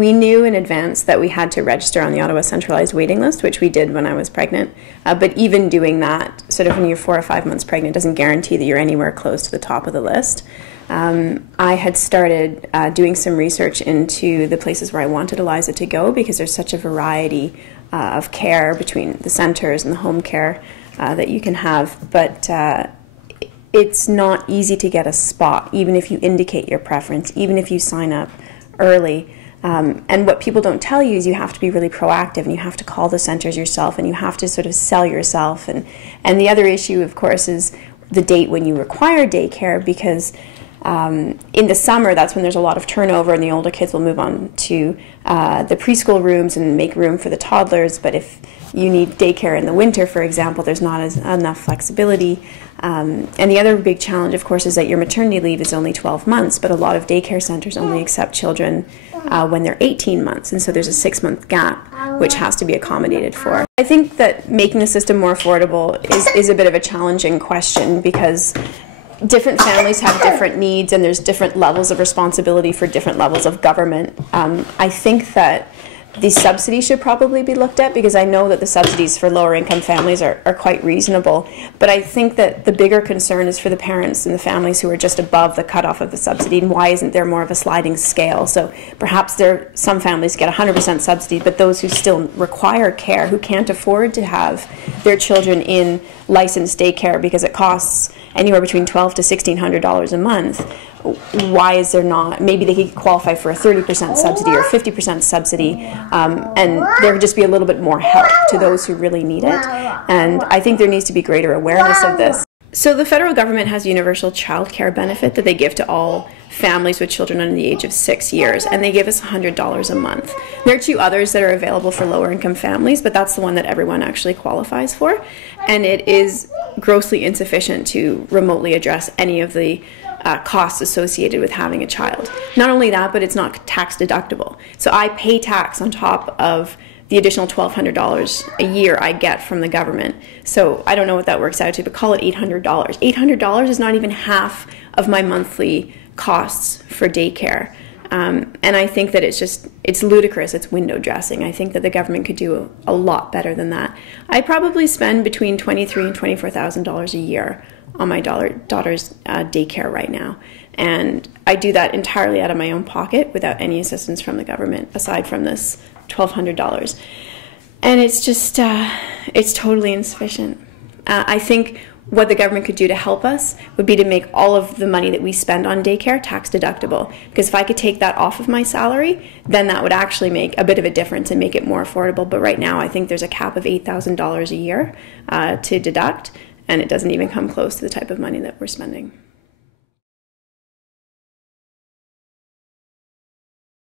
We knew in advance that we had to register on the Ottawa centralized waiting list, which we did when I was pregnant. But even doing that, sort of when you're 4 or 5 months pregnant, doesn't guarantee that you're anywhere close to the top of the list. I had started doing some research into the places where I wanted Eliza to go, because there's such a variety of care between the centres and the home care that you can have. But it's not easy to get a spot, even if you indicate your preference, even if you sign up early. And what people don't tell you is you have to be really proactive, and you have to call the centres yourself, and you have to sort of sell yourself. And the other issue, of course, is the date when you require daycare, because in the summer, that's when there's a lot of turnover, and the older kids will move on to the preschool rooms and make room for the toddlers. But if you need daycare in the winter, for example, there's not enough flexibility. And the other big challenge, of course, is that your maternity leave is only 12 months, but a lot of daycare centres only accept children when they're 18 months, and so there's a 6-month gap which has to be accommodated for. I think that making the system more affordable is a bit of a challenging question, because different families have different needs, and there's different levels of responsibility for different levels of government. I think that the subsidy should probably be looked at, because I know that the subsidies for lower income families are quite reasonable. But I think that the bigger concern is for the parents and the families who are just above the cutoff of the subsidy, and why isn't there more of a sliding scale? So perhaps some families get 100% subsidy, but those who still require care, who can't afford to have their children in licensed daycare because it costs anywhere between $1,200 to $1,600 a month, why is there not? Maybe they could qualify for a 30% subsidy or 50% subsidy, and there would just be a little bit more help to those who really need it. And I think there needs to be greater awareness of this. So the federal government has a universal child care benefit that they give to all families with children under the age of 6 years, and they give us $100 a month. There are 2 others that are available for lower income families, but that's the one that everyone actually qualifies for, and it is grossly insufficient to remotely address any of the costs associated with having a child. Not only that, but it's not tax deductible. So I pay tax on top of the additional $1,200 a year I get from the government. So I don't know what that works out to, but call it $800. $800 is not even half of my monthly costs for daycare. And I think that it's ludicrous, it's window dressing. I think that the government could do a lot better than that. I probably spend between $23,000 and $24,000 a year on my daughter's daycare right now. And I do that entirely out of my own pocket without any assistance from the government, aside from this $1,200. And it's just, it's totally insufficient. I think what the government could do to help us would be to make all of the money that we spend on daycare tax deductible. Because if I could take that off of my salary, then that would actually make a bit of a difference and make it more affordable. But right now, I think there's a cap of $8,000 a year to deduct, and it doesn't even come close to the type of money that we're spending.